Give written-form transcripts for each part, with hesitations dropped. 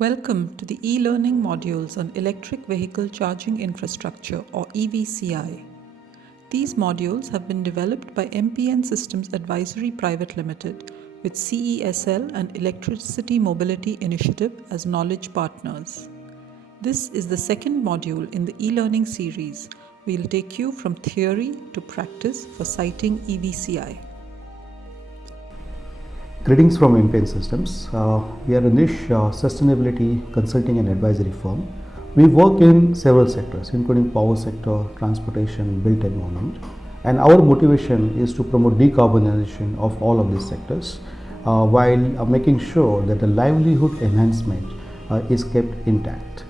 Welcome to the e-learning modules on Electric Vehicle Charging Infrastructure or EVCI. These modules have been developed by MP Ensystems Advisory Pvt Limited with CESL and Electricity Mobility Initiative as knowledge partners. This is the second module in the e-learning series. We'll take you from theory to practice for citing EVCI. Greetings from MP Ensystems. We are a niche sustainability consulting and advisory firm. We work in several sectors, including power sector, transportation, built environment. And our motivation is to promote decarbonization of all of these sectors while making sure that the livelihood enhancement is kept intact.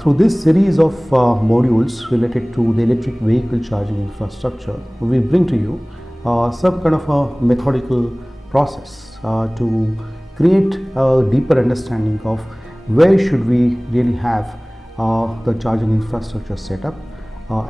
Through this series of modules related to the electric vehicle charging infrastructure, we bring to you some kind of a methodical process to create a deeper understanding of where should we really have the charging infrastructure set up,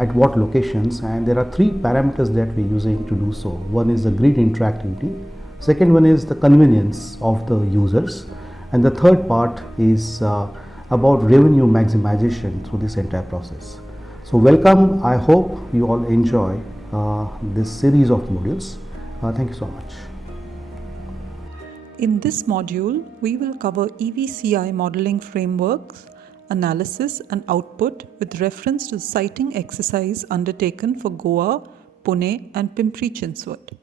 at what locations, and there are three parameters that we're using to do so. One is the grid interactivity, second one is the convenience of the users, and the third part is about revenue maximization through this entire process. So welcome. I hope you all enjoy this series of modules. Thank you so much. In this module, we will cover EVCI modeling frameworks, analysis and output with reference to the citing exercise undertaken for Goa, Pune and Pimpri Chinchwad.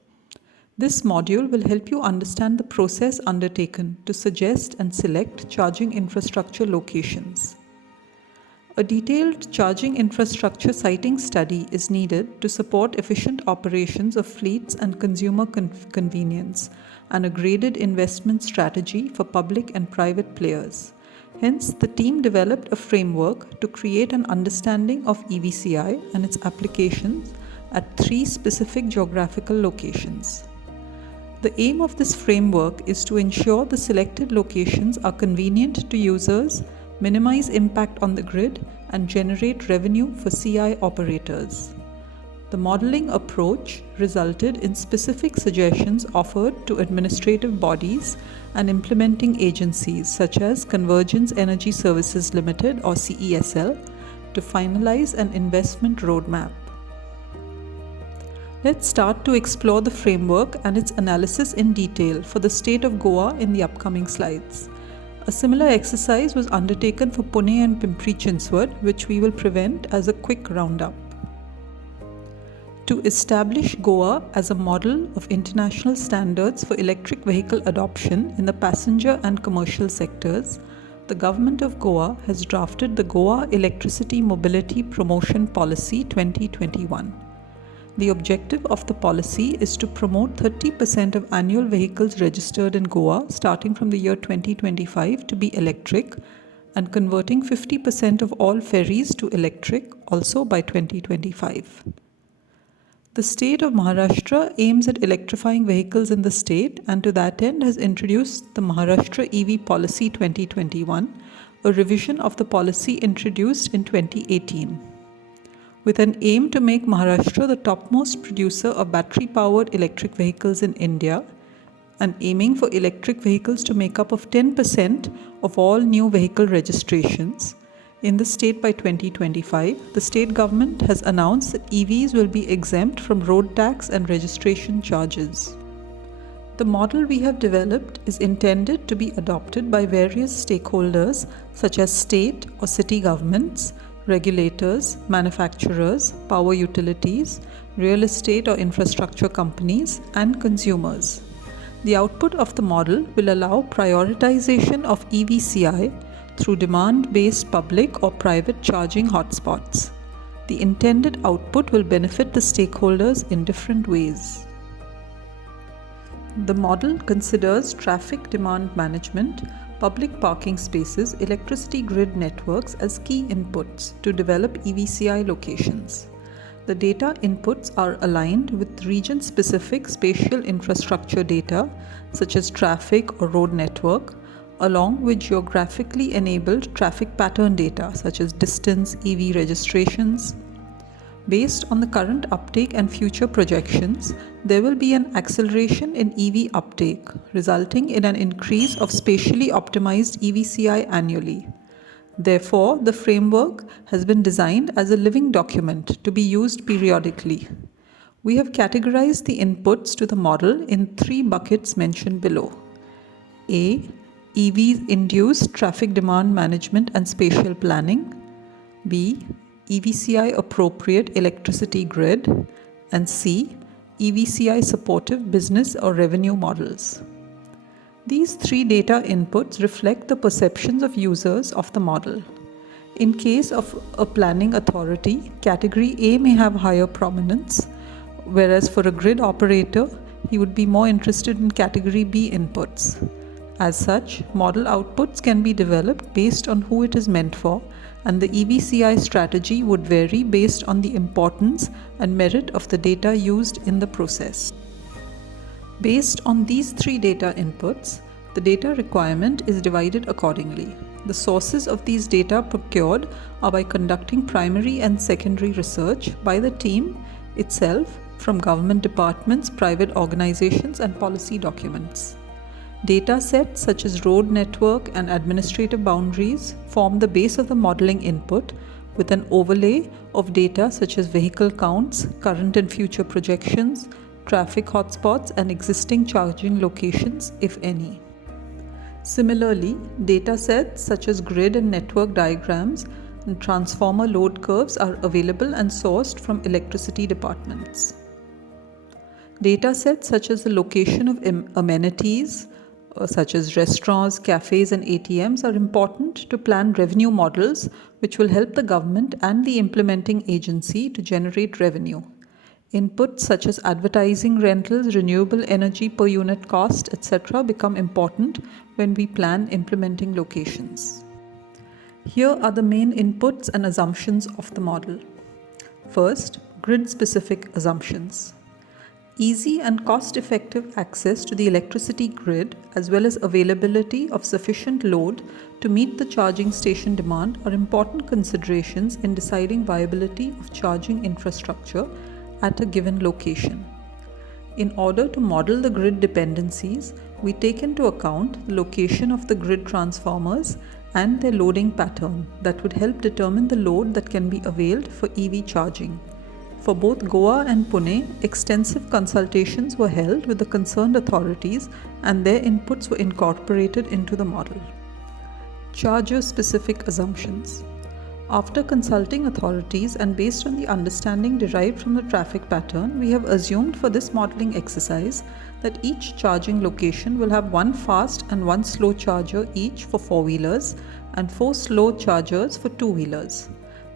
This module will help you understand the process undertaken to suggest and select charging infrastructure locations. A detailed charging infrastructure siting study is needed to support efficient operations of fleets and consumer convenience, and a graded investment strategy for public and private players. Hence, the team developed a framework to create an understanding of EVCI and its applications at three specific geographical locations. The aim of this framework is to ensure the selected locations are convenient to users, minimize impact on the grid, and generate revenue for CI operators. The modeling approach resulted in specific suggestions offered to administrative bodies and implementing agencies such as Convergence Energy Services Limited or CESL to finalize an investment roadmap. Let's start to explore the framework and its analysis in detail for the state of Goa in the upcoming slides. A similar exercise was undertaken for Pune and Pimpri Chinchwad, which we will present as a quick roundup. To establish Goa as a model of international standards for electric vehicle adoption in the passenger and commercial sectors, the Government of Goa has drafted the Goa Electricity Mobility Promotion Policy 2021. The objective of the policy is to promote 30% of annual vehicles registered in Goa starting from the year 2025 to be electric and converting 50% of all ferries to electric also by 2025. The state of Maharashtra aims at electrifying vehicles in the state and to that end has introduced the Maharashtra EV Policy 2021, a revision of the policy introduced in 2018. With an aim to make Maharashtra the topmost producer of battery-powered electric vehicles in India and aiming for electric vehicles to make up of 10% of all new vehicle registrations in the state by 2025, the state government has announced that EVs will be exempt from road tax and registration charges. The model we have developed is intended to be adopted by various stakeholders such as state or city governments, regulators, manufacturers, power utilities, real estate or infrastructure companies, and consumers. The output of the model will allow prioritization of EVCI through demand-based public or private charging hotspots. The intended output will benefit the stakeholders in different ways. The model considers traffic demand management, public parking spaces, electricity grid networks as key inputs to develop EVCI locations. The data inputs are aligned with region-specific spatial infrastructure data such as traffic or road network, along with geographically enabled traffic pattern data such as distance, EV registrations. Based on the current uptake and future projections, there will be an acceleration in EV uptake, resulting in an increase of spatially optimized EVCI annually. Therefore, the framework has been designed as a living document to be used periodically. We have categorized the inputs to the model in 3 buckets mentioned below. A. EV-induced traffic demand management and spatial planning. B. EVCI appropriate electricity grid. And C. EVCI supportive business or revenue models. These 3 data inputs reflect the perceptions of users of the model. In case of a planning authority, category A may have higher prominence, whereas for a grid operator, he would be more interested in category B inputs. As such, model outputs can be developed based on who it is meant for, and the EVCI strategy would vary based on the importance and merit of the data used in the process. Based on these 3 data inputs, the data requirement is divided accordingly. The sources of these data procured are by conducting primary and secondary research by the team itself from government departments, private organizations, and policy documents. Data sets such as road network and administrative boundaries form the base of the modeling input, with an overlay of data such as vehicle counts, current and future projections, traffic hotspots, and existing charging locations, if any. Similarly, data sets such as grid and network diagrams and transformer load curves are available and sourced from electricity departments. Data sets such as the location of amenities, such as restaurants, cafes, and ATMs are important to plan revenue models which will help the government and the implementing agency to generate revenue. Inputs such as advertising, rentals, renewable energy per unit cost, etc. become important when we plan implementing locations. Here are the main inputs and assumptions of the model. First, grid-specific assumptions. Easy and cost-effective access to the electricity grid, as well as availability of sufficient load to meet the charging station demand, are important considerations in deciding viability of charging infrastructure at a given location. In order to model the grid dependencies, we take into account the location of the grid transformers and their loading pattern that would help determine the load that can be availed for EV charging. For both Goa and Pune, extensive consultations were held with the concerned authorities, and their inputs were incorporated into the model. Charger-specific assumptions. After consulting authorities and based on the understanding derived from the traffic pattern, we have assumed for this modeling exercise that each charging location will have 1 fast and 1 slow charger each for 4-wheelers and 4 slow chargers for 2-wheelers.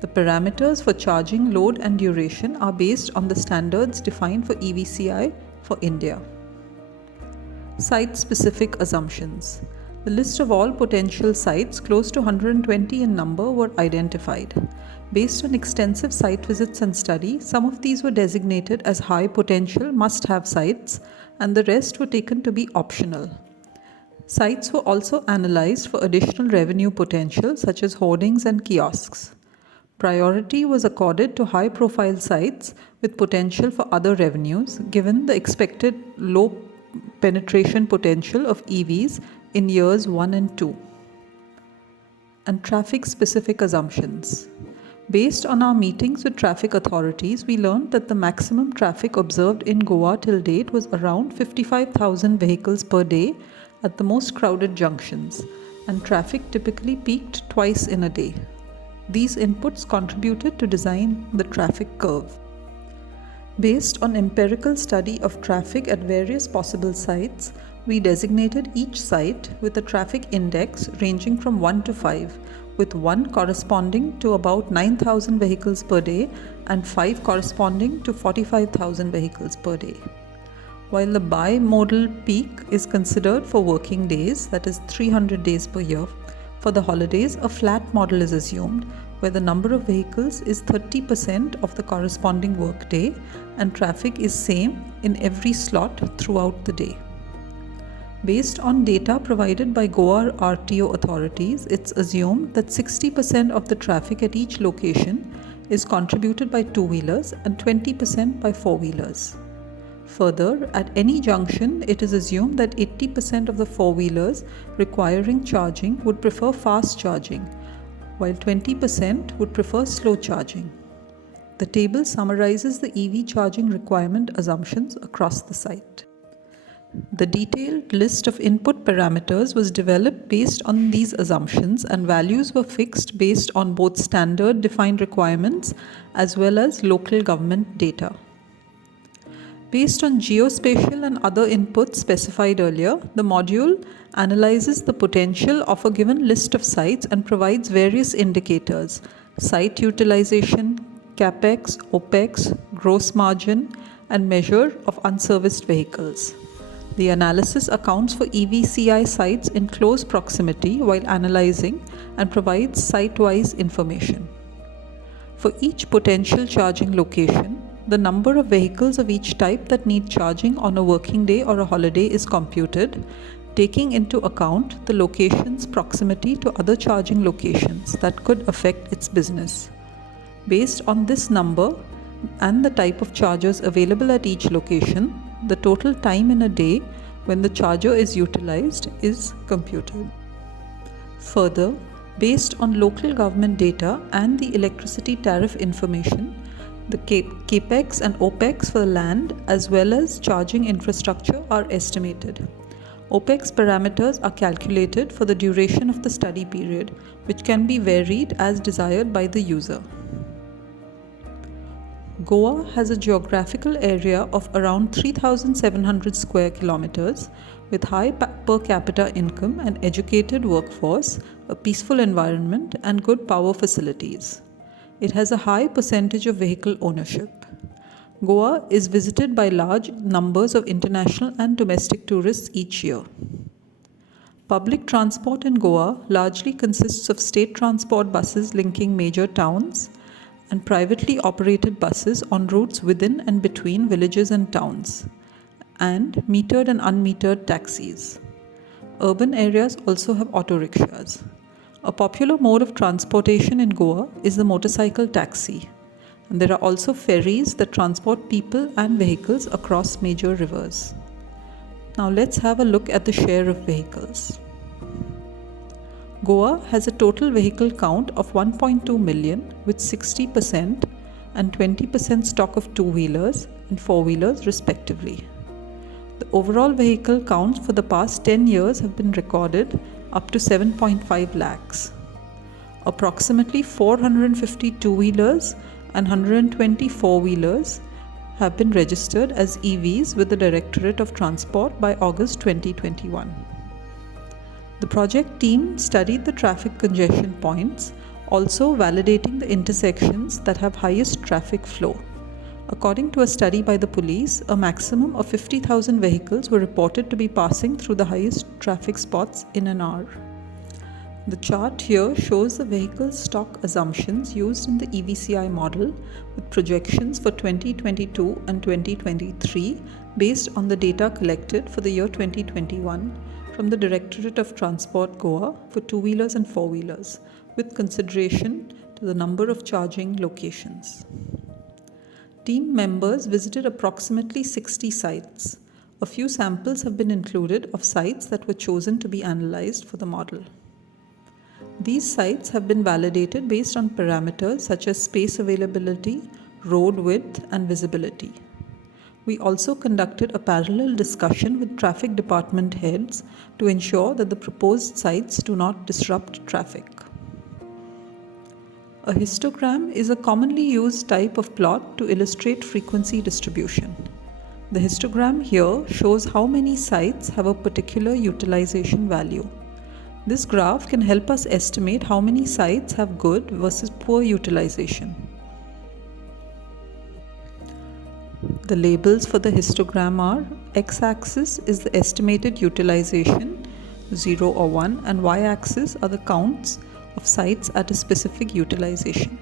The parameters for charging load and duration are based on the standards defined for EVCI for India. Site-specific assumptions. The list of all potential sites, close to 120 in number, were identified. Based on extensive site visits and study, some of these were designated as high potential must-have sites, and the rest were taken to be optional. Sites were also analyzed for additional revenue potential, such as hoardings and kiosks. Priority was accorded to high-profile sites with potential for other revenues, given the expected low penetration potential of EVs in years 1 and 2. And traffic-specific assumptions. Based on our meetings with traffic authorities, we learned that the maximum traffic observed in Goa till date was around 55,000 vehicles per day at the most crowded junctions, and traffic typically peaked twice in a day. These inputs contributed to design the traffic curve. Based on empirical study of traffic at various possible sites, we designated each site with a traffic index ranging from 1 to 5, with 1 corresponding to about 9,000 vehicles per day and 5 corresponding to 45,000 vehicles per day. While the bi-modal peak is considered for working days, that is 300 days per year, for the holidays, a flat model is assumed, where the number of vehicles is 30% of the corresponding workday and traffic is same in every slot throughout the day. Based on data provided by Goa RTO authorities, it's assumed that 60% of the traffic at each location is contributed by two-wheelers and 20% by four-wheelers. Further, at any junction, it is assumed that 80% of the four-wheelers requiring charging would prefer fast charging, while 20% would prefer slow charging. The table summarizes the EV charging requirement assumptions across the site. The detailed list of input parameters was developed based on these assumptions, and values were fixed based on both standard defined requirements as well as local government data. Based on geospatial and other inputs specified earlier, the module analyzes the potential of a given list of sites and provides various indicators: site utilization, capex, opex, gross margin, and measure of unserviced vehicles. The analysis accounts for EVCI sites in close proximity while analyzing and provides site-wise information. For each potential charging location, the number of vehicles of each type that need charging on a working day or a holiday is computed, taking into account the location's proximity to other charging locations that could affect its business. Based on this number and the type of chargers available at each location, the total time in a day when the charger is utilized is computed. Further, based on local government data and the electricity tariff information, the capex and opex for the land as well as charging infrastructure are estimated. OPEX parameters are calculated for the duration of the study period, which can be varied as desired by the user. Goa has a geographical area of around 3,700 square kilometers with high per capita income, an educated workforce, a peaceful environment, and good power facilities. It has a high percentage of vehicle ownership. Goa is visited by large numbers of international and domestic tourists each year. Public transport in Goa largely consists of state transport buses linking major towns and privately operated buses on routes within and between villages and towns, and metered and unmetered taxis. Urban areas also have auto rickshaws. A popular mode of transportation in Goa is the motorcycle taxi, and there are also ferries that transport people and vehicles across major rivers. Now let's have a look at the share of vehicles. Goa has a total vehicle count of 1.2 million with 60% and 20% stock of two-wheelers and four-wheelers respectively. The overall vehicle counts for the past 10 years have been recorded up to 7.5 lakhs. Approximately 450 two-wheelers and 120 four-wheelers have been registered as EVs with the Directorate of Transport by August 2021. The project team studied the traffic congestion points, also validating the intersections that have highest traffic flow. According to a study by the police, a maximum of 50,000 vehicles were reported to be passing through the highest traffic spots in an hour. The chart here shows the vehicle stock assumptions used in the EVCI model with projections for 2022 and 2023 based on the data collected for the year 2021 from the Directorate of Transport Goa for two-wheelers and four-wheelers, with consideration to the number of charging locations. Team members visited approximately 60 sites. A few samples have been included of sites that were chosen to be analyzed for the model. These sites have been validated based on parameters such as space availability, road width, and visibility. We also conducted a parallel discussion with traffic department heads to ensure that the proposed sites do not disrupt traffic. A histogram is a commonly used type of plot to illustrate frequency distribution. The histogram here shows how many sites have a particular utilization value. This graph can help us estimate how many sites have good versus poor utilization. The labels for the histogram are: x-axis is the estimated utilization, 0 or 1, and y-axis are the counts of sites at a specific utilization.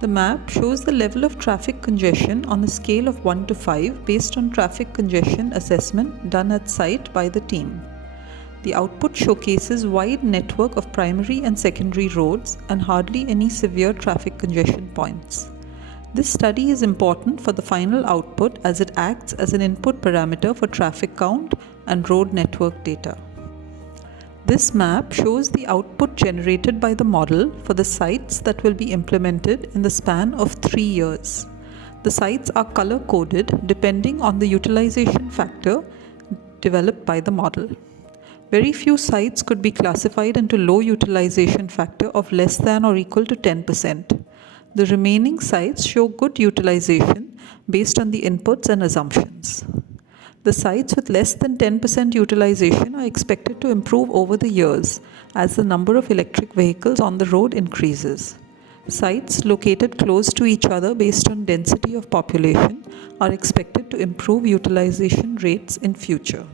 The map shows the level of traffic congestion on a scale of 1 to 5 based on traffic congestion assessment done at site by the team. The output showcases wide network of primary and secondary roads and hardly any severe traffic congestion points. This study is important for the final output as it acts as an input parameter for traffic count and road network data. This map shows the output generated by the model for the sites that will be implemented in the span of 3 years. The sites are color-coded depending on the utilization factor developed by the model. Very few sites could be classified into low utilization factor of less than or equal to 10%. The remaining sites show good utilization based on the inputs and assumptions. The sites with less than 10% utilization are expected to improve over the years as the number of electric vehicles on the road increases. Sites located close to each other based on density of population are expected to improve utilization rates in future.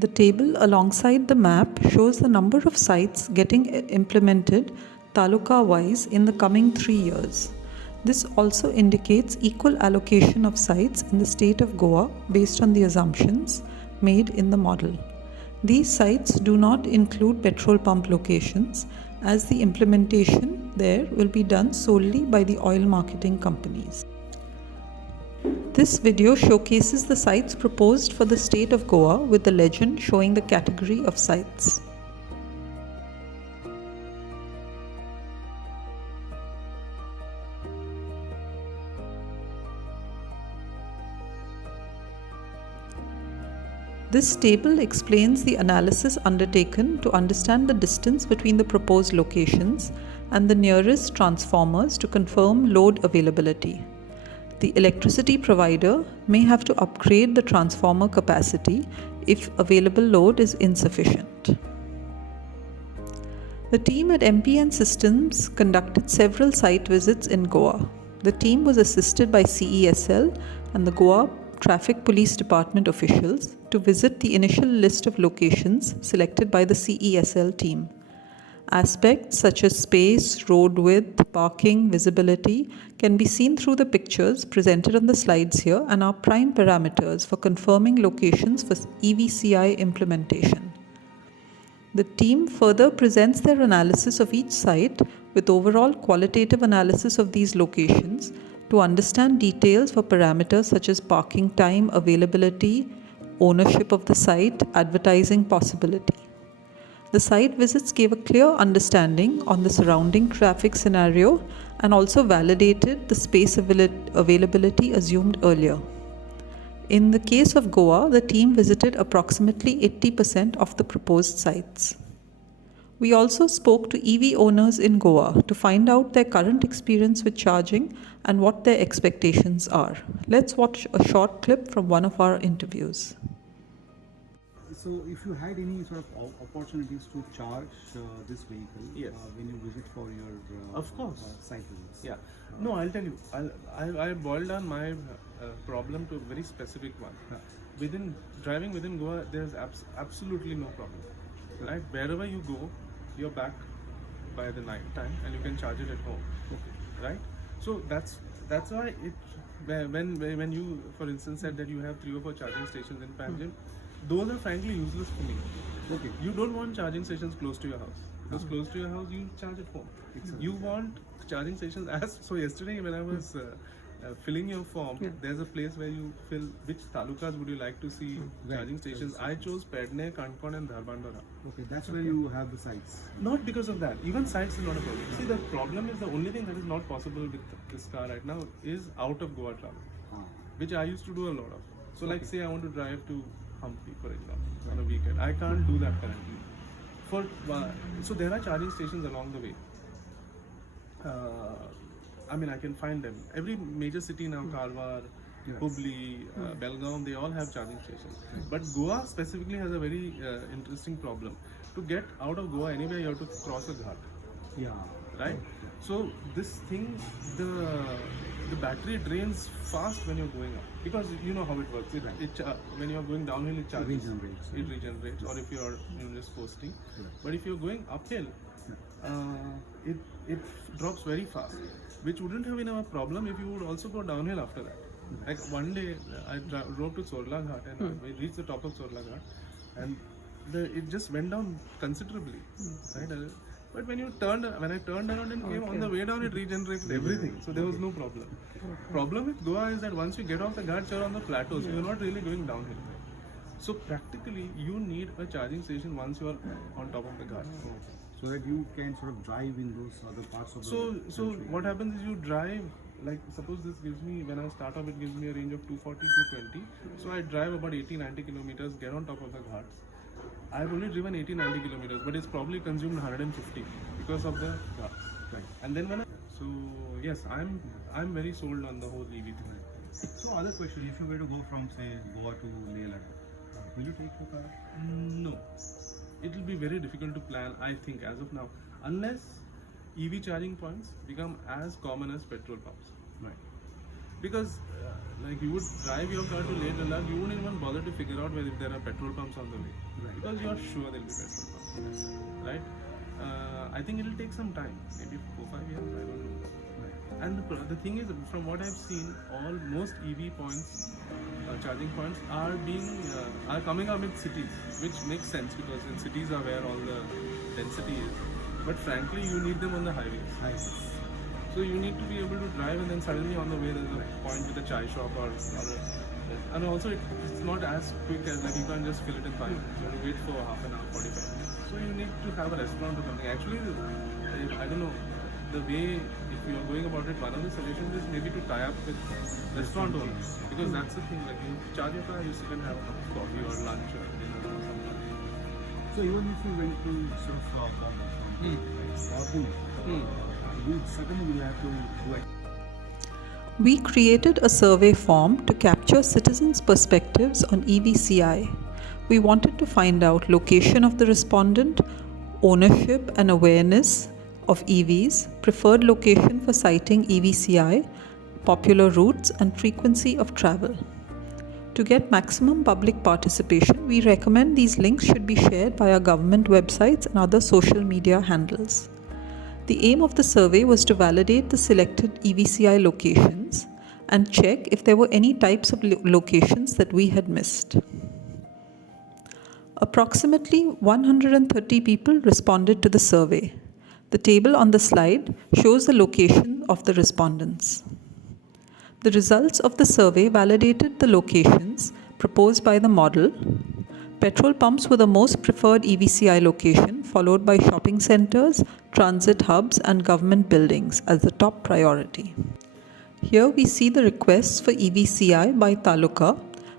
The table alongside the map shows the number of sites getting implemented taluka-wise in the coming 3 years. This also indicates equal allocation of sites in the state of Goa based on the assumptions made in the model. These sites do not include petrol pump locations as the implementation there will be done solely by the oil marketing companies. This video showcases the sites proposed for the state of Goa with the legend showing the category of sites. This table explains the analysis undertaken to understand the distance between the proposed locations and the nearest transformers to confirm load availability. The electricity provider may have to upgrade the transformer capacity if available load is insufficient. The team at MP Ensystems conducted several site visits in Goa. The team was assisted by CESL and the Goa Traffic Police Department officials to visit the initial list of locations selected by the CESL team. Aspects such as space, road width, parking, visibility can be seen through the pictures presented on the slides here and are prime parameters for confirming locations for EVCI implementation. The team further presents their analysis of each site with overall qualitative analysis of these locations to understand details for parameters such as parking time, availability, ownership of the site, advertising possibility. The site visits gave a clear understanding on the surrounding traffic scenario and also validated the space availability assumed earlier. In the case of Goa, the team visited approximately 80% of the proposed sites. We also spoke to EV owners in Goa to find out their current experience with charging and what their expectations are. Let's watch a short clip from one of our interviews. So, if you had any sort of opportunities to charge this vehicle Yes. when you visit for your Of course. site visits? Yeah. No, I'll tell you. I boiled down my problem to a very specific one. Driving within Goa, there's absolutely no problem. Right? Wherever you go, you're back by the night time, and you can charge it at home. Right? So that's why when you, for instance, said that you have 3 or 4 charging stations in Panjim, those are frankly useless for me. Okay. You don't want charging stations close to your house. Because close to your house, you charge at home. Exactly. You want charging stations so yesterday when I was filling your form, there's a place where you fill which talukas would you like to see charging stations. I chose Pedne, Kankon and Dharbandora. Okay, that's where you have the sites. Not because of that. Even sites is not a problem. See, the problem is the only thing that is not possible with this car right now is out of Goa travel, which I used to do a lot of. So like say I want to drive to Hampi, for example, on a weekend. I can't do that currently. So there are charging stations along the way. I mean, I can find them. Every major city now, Karwar, Hubli, Belgaum, they all have charging stations. But Goa specifically has a very interesting problem. To get out of Goa anywhere, you have to cross a ghat. Yeah. Right? So this thing, the battery drains fast when you're going up, because you know how it works. When you're going downhill, it charges. It regenerates. Or if you're just posting. But if you're going uphill, it drops very fast, which wouldn't have been a problem if you would also go downhill after that. Like one day I drove to Sorla Ghat and we reached the top of Sorla Ghat, and it just went down considerably, right? But when I turned around and came on the way down, it regenerated everything, so there was no problem. Problem with Goa is that once you get off the ghats, you're on the plateaus, so you're not really going downhill. So practically, you need a charging station once you are on top of the ghats. So that you can sort of drive in those other parts of the So what happens is you drive, like suppose this gives me, when I start off it gives me a range of 240 to 20. So I drive about 80-90 kilometers, get on top of the ghats. I've only driven 80-90 kilometers, but it's probably consumed 150 because of the ghats. Right. And then so yes, I'm very sold on the whole EV thing. So other question, if you were to go from say Goa to Leh Ladakh, will you take your car? No, it will be very difficult to plan, I think, as of now, unless EV charging points become as common as petrol pumps. Right. Because like you would drive your car to Leh Ladakh, you wouldn't even bother to figure out whether there are petrol pumps on the way, Right. because you are sure there will be petrol pumps, right? I think it will take some time, maybe 4-5 years, I don't know. Right. And the thing is, from what I've seen, most EV points, charging points are coming up in cities, which makes sense because in cities are where all the density is. But frankly, you need them on the highways. Nice. So you need to be able to drive, and then suddenly on the way there's a point with a chai shop and also it's not as quick as, like, you can't just fill it in 5 minutes. You have to wait for half an hour, 45 minutes. So you need to have a restaurant or something. Actually, I don't know, the way, if you are going about it, one of the solutions is maybe to tie up with restaurant owners, because that's the thing, like you charge your car, you sit and have a cup of coffee or lunch or dinner or something. So even if you went to sort of Bombay or Pune, you certainly will have to do it. We created a survey form to capture citizens' perspectives on EVCI. We wanted to find out location of the respondent, ownership and awareness of EVs, preferred location for siting EVCI, popular routes and frequency of travel. To get maximum public participation, we recommend these links should be shared via government websites and other social media handles. The aim of the survey was to validate the selected EVCI locations and check if there were any types of locations that we had missed. Approximately 130 people responded to the survey. The table on the slide shows the location of the respondents. The results of the survey validated the locations proposed by the model. Petrol pumps were the most preferred EVCI location, followed by shopping centers, transit hubs, and government buildings as the top priority. Here we see the requests for EVCI by Taluka,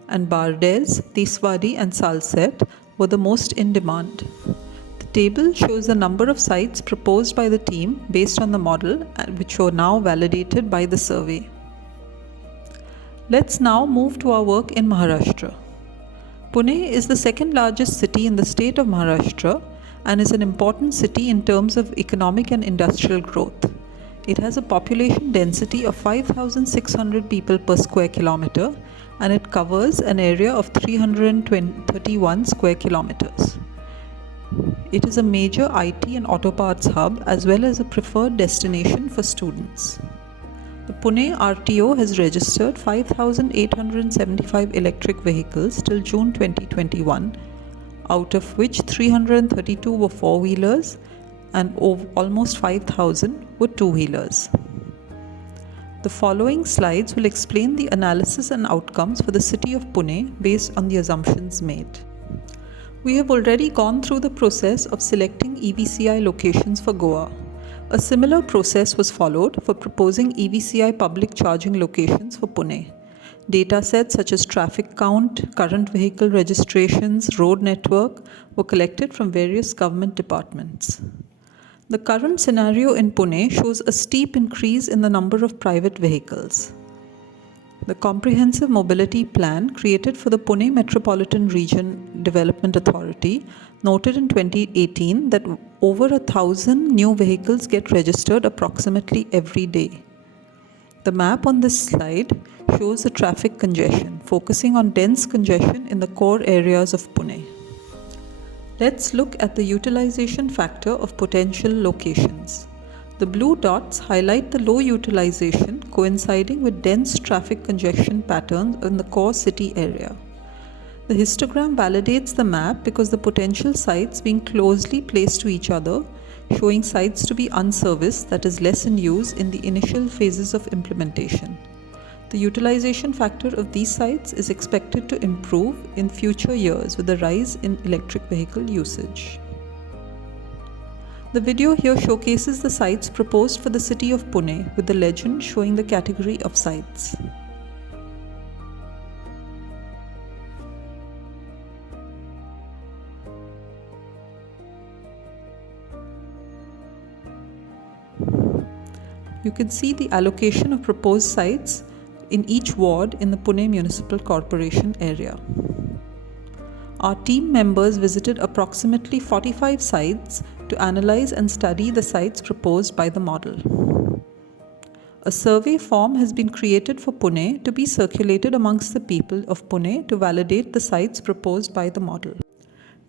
and Bardez, Tiswadi, and Salset were the most in demand. The table shows the number of sites proposed by the team based on the model, which were now validated by the survey. Let's now move to our work in Maharashtra. Pune is the second largest city in the state of Maharashtra and is an important city in terms of economic and industrial growth. It has a population density of 5,600 people per square kilometer, and it covers an area of 331 square kilometers. It is a major IT and auto parts hub as well as a preferred destination for students. The Pune RTO has registered 5,875 electric vehicles till June 2021, out of which 332 were four-wheelers and almost 5,000 were two-wheelers. The following slides will explain the analysis and outcomes for the city of Pune based on the assumptions made. We have already gone through the process of selecting EVCI locations for Goa. A similar process was followed for proposing EVCI public charging locations for Pune. Datasets such as traffic count, current vehicle registrations, road network were collected from various government departments. The current scenario in Pune shows a steep increase in the number of private vehicles. The Comprehensive Mobility Plan created for the Pune Metropolitan Region Development Authority noted in 2018 that over 1,000 new vehicles get registered approximately every day. The map on this slide shows the traffic congestion, focusing on dense congestion in the core areas of Pune. Let's look at the utilization factor of potential locations. The blue dots highlight the low utilization coinciding with dense traffic congestion patterns in the core city area. The histogram validates the map because the potential sites being closely placed to each other, showing sites to be unserviced, that is less in use in the initial phases of implementation. The utilization factor of these sites is expected to improve in future years with the rise in electric vehicle usage. The video here showcases the sites proposed for the city of Pune with the legend showing the category of sites. You can see the allocation of proposed sites in each ward in the Pune Municipal Corporation area. Our team members visited approximately 45 sites to analyze and study the sites proposed by the model. A survey form has been created for Pune to be circulated amongst the people of Pune to validate the sites proposed by the model.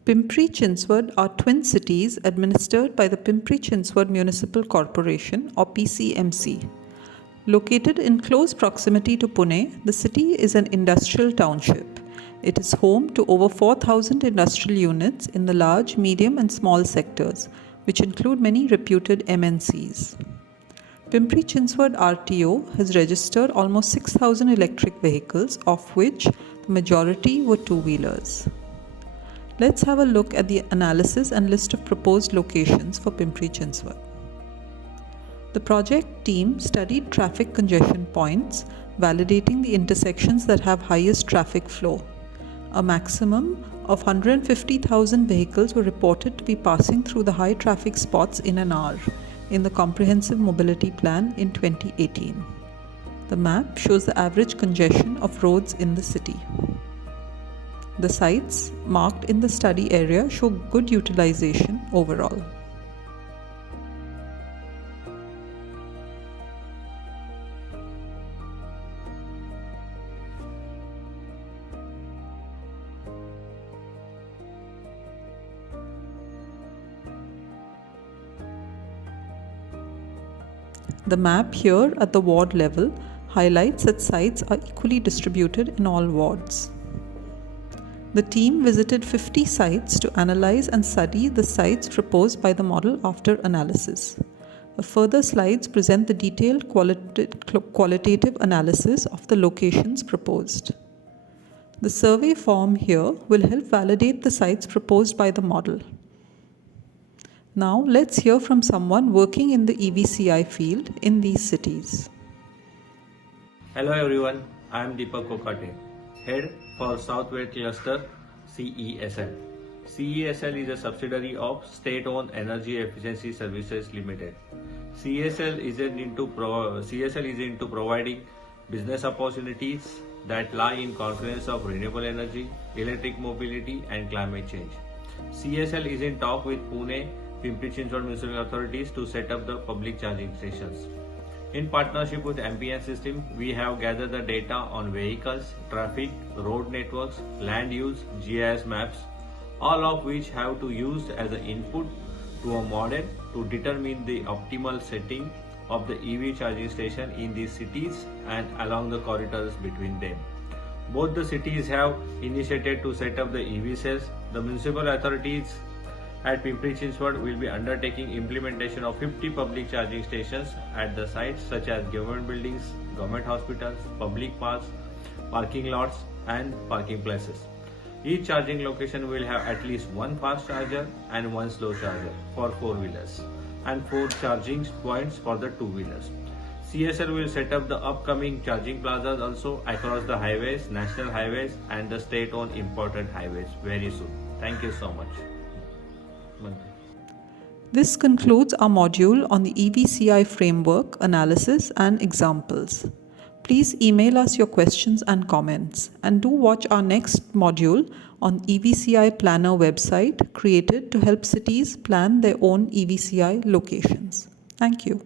Pimpri-Chinchwad are twin cities administered by the Pimpri-Chinchwad Municipal Corporation or PCMC. Located in close proximity to Pune, the city is an industrial township. It is home to over 4,000 industrial units in the large, medium and small sectors, which include many reputed MNCs. Pimpri-Chinchwad RTO has registered almost 6,000 electric vehicles, of which the majority were two-wheelers. Let's have a look at the analysis and list of proposed locations for Pimpri-Chinchwad. The project team studied traffic congestion points, validating the intersections that have highest traffic flow. A maximum of 150,000 vehicles were reported to be passing through the high traffic spots in an hour in the Comprehensive Mobility Plan in 2018. The map shows the average congestion of roads in the city. The sites marked in the study area show good utilization overall. The map here at the ward level highlights that sites are equally distributed in all wards. The team visited 50 sites to analyze and study the sites proposed by the model after analysis. The further slides present the detailed qualitative analysis of the locations proposed. The survey form here will help validate the sites proposed by the model. Now let's hear from someone working in the EVCI field in these cities. Hello everyone, I am Deepak Kokate, Head for Southwest Cluster CESL. CESL is a subsidiary of State-owned Energy Efficiency Services Limited. CESL is into providing business opportunities that lie in confluence of renewable energy, electric mobility and climate change. CESL is in talk with Pune, Pimpri-Chinchwad municipal authorities to set up the public charging stations. In partnership with MP Ensystems, we have gathered the data on vehicles, traffic, road networks, land use, GIS maps, all of which have to use as an input to a model to determine the optimal setting of the EV charging station in these cities and along the corridors between them. Both the cities have initiated to set up the EV cells. The municipal authorities at Pimpri-Chinchwad will be undertaking implementation of 50 public charging stations at the sites such as government buildings, government hospitals, public parks, parking lots and parking places. Each charging location will have at least one fast charger and one slow charger for 4-wheelers and 4 charging points for the 2-wheelers. CSL will set up the upcoming charging plazas also across the highways, national highways and the state-owned important highways very soon. Thank you so much. This concludes our module on the EVCI Framework, analysis and examples. Please email us your questions and comments, and do watch our next module on EVCI Planner website created to help cities plan their own EVCI locations. Thank you.